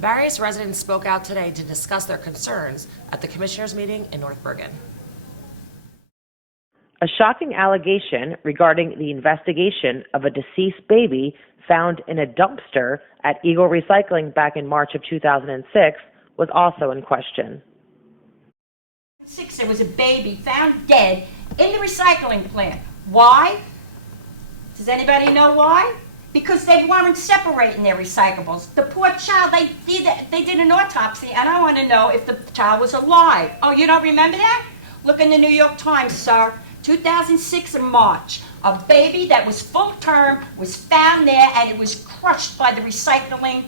Various residents spoke out today to discuss their concerns at the commissioners' meeting in North Bergen. A shocking allegation regarding the investigation of a deceased baby found in a dumpster at Eagle Recycling back in March of 2006 was also in question. There was a baby found dead in the recycling plant. Why? Does anybody know why? Because they weren't separating their recyclables. The poor child, they did an autopsy, and I want to know if the child was alive. Oh, you don't remember that? Look in the New York Times, sir. 2006 in March, a baby that was full term was found there, and it was crushed by the recycling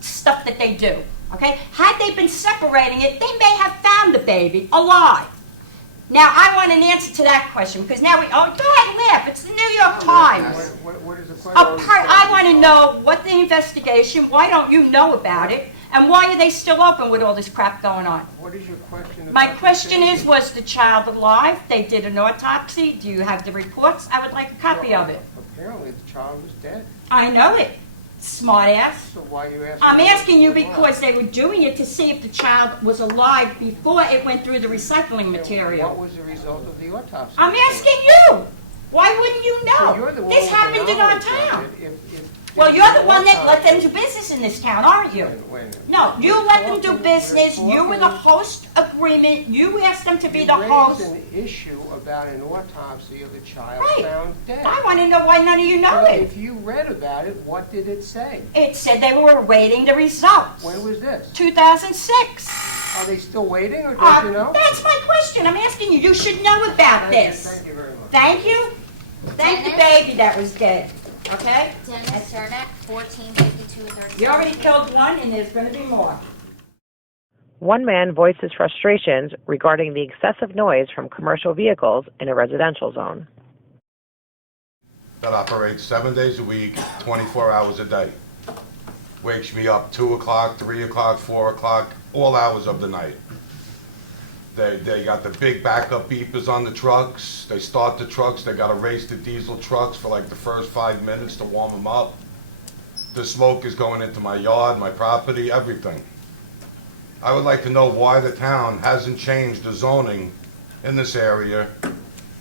stuff that they do. Okay? Had they been separating it, they may have found the baby alive. Now, I want an answer to that question, because now go ahead and laugh. It's the New York Times. What is the question? I want to know what the investigation, why don't you know about it, and why are they still open with all this crap going on? What is your question? My question is, was the child alive? They did an autopsy. Do you have the reports? I would like a copy of it. Apparently the child was dead. I know it. Smart ass. So why are you asking? I'm asking you because they were doing it to see if the child was alive before it went through the recycling material. What was the result of the autopsy? I'm asking you. Why wouldn't you know? So you're the one this with the happened in our knowledge of town. it. Well, you're the one that let them do business in this town, aren't you? Wait a minute. No, you let them do business. You were the host agreement. You asked them to be the host. You raised an issue about an autopsy of a child Right. found dead. I want to know why none of you know So it. if you read about it, what did it say? It said they were awaiting the results. When was this? 2006. Are they still waiting, or don't you know? That's my question. I'm asking you. You should know about this. Thank you very much. Thank you. Thank the baby that was dead. Okay? Dennis Cernak, 1452 You already killed one, and there's going to be more. One man voiced his frustrations regarding the excessive noise from commercial vehicles in a residential zone. That operates 7 days a week, 24 hours a day. Wakes me up 2 o'clock, 3 o'clock, 4 o'clock, all hours of the night. They got the big backup beepers on the trucks. They start the trucks. They got to race the diesel trucks for like the first 5 minutes to warm them up. The smoke is going into my yard, my property, everything. I would like to know why the town hasn't changed the zoning in this area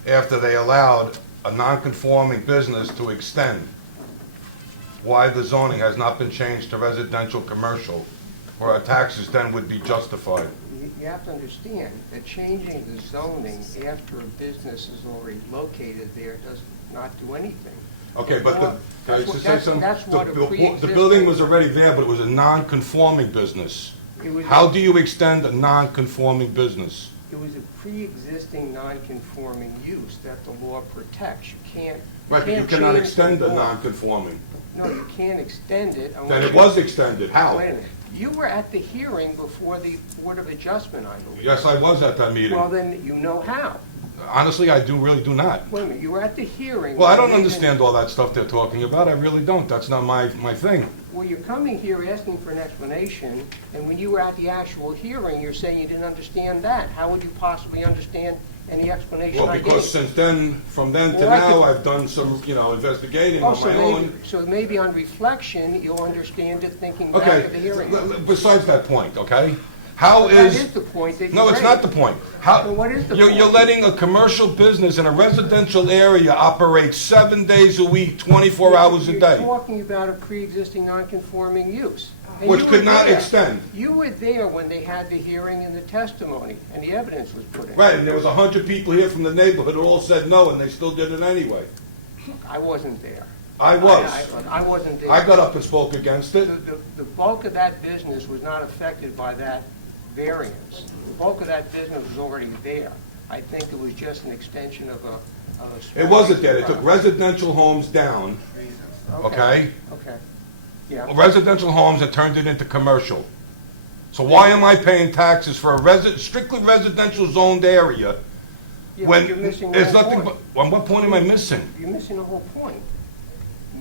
after they allowed a non-conforming business to extend. Why the zoning has not been changed to residential commercial, where our taxes then would be justified. You have to understand that changing the zoning after a business is already located there does not do anything. Okay, but That's what a the pre-existing- building was already there, but it was a non-conforming business. It was How do you extend a non-conforming business? It was a pre-existing non-conforming use that the law protects. You can't. Right, but you can't cannot change extend the a law. non-conforming. No, you can't extend it. Then it was extended, how? Wait a minute. You were at the hearing before the Board of Adjustment, I believe. Yes, I was at that meeting. Well, then you know how. Honestly, I really do not. Wait a minute, you were at the hearing. Well, I don't when they understand all that stuff they're talking about, I really don't. That's not my thing. Well, you're coming here asking for an explanation, and when you were at the actual hearing, you're saying you didn't understand that. How would you possibly understand any explanation Well, I gave? because since then, from then to Well, I now, could- I've done some, investigating Oh, on my own. so maybe on reflection, you'll understand it thinking back Okay, at the hearing. besides that point, okay? How That is... is the point that you No, it's raised. not the point. How, Then what is the you're point? letting a commercial business in a residential area operate 7 days a week, 24 hours a You're day, talking about a pre-existing non-conforming use. And which you could were not there. extend. You were there when they had the hearing and the testimony, and the evidence was put in. Right, and there was 100 people here from the neighborhood who all said no, and they still did it anyway. I wasn't there. I was. I wasn't there. I got up and spoke against it. The bulk of that business was not affected by that variance. The bulk of that business was already there. I think it was just an extension of a... It wasn't there. They took residential homes down, okay? Okay, yeah. Residential homes and turned it into commercial. So why am I paying taxes for a strictly residential zoned area Yeah, when but you're missing the it's whole nothing point. but... On what point am I missing? You're missing the whole point.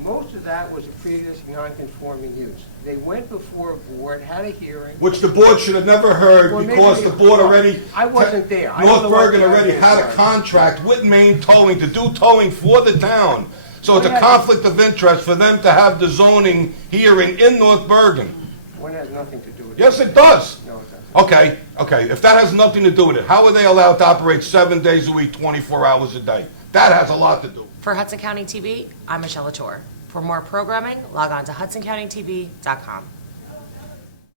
Most of that was a pre-existing non-conforming use. They went before a board, had a hearing. Which the board should have never heard Well, maybe because they- the board already... I wasn't there. I North don't know what Bergen the already evidence had a was. contract with Maine Towing to do towing for the town. So it's a Well, yeah. conflict of interest for them to have the zoning hearing in North Bergen. One has nothing to do with it. Yes, it does. No, it doesn't. Okay, if that has nothing to do with it, how are they allowed to operate 7 days a week, 24 hours a day? That has a lot to do. For Hudson County TV, I'm Michelle Latour. For more programming, log on to hudsoncountytv.com.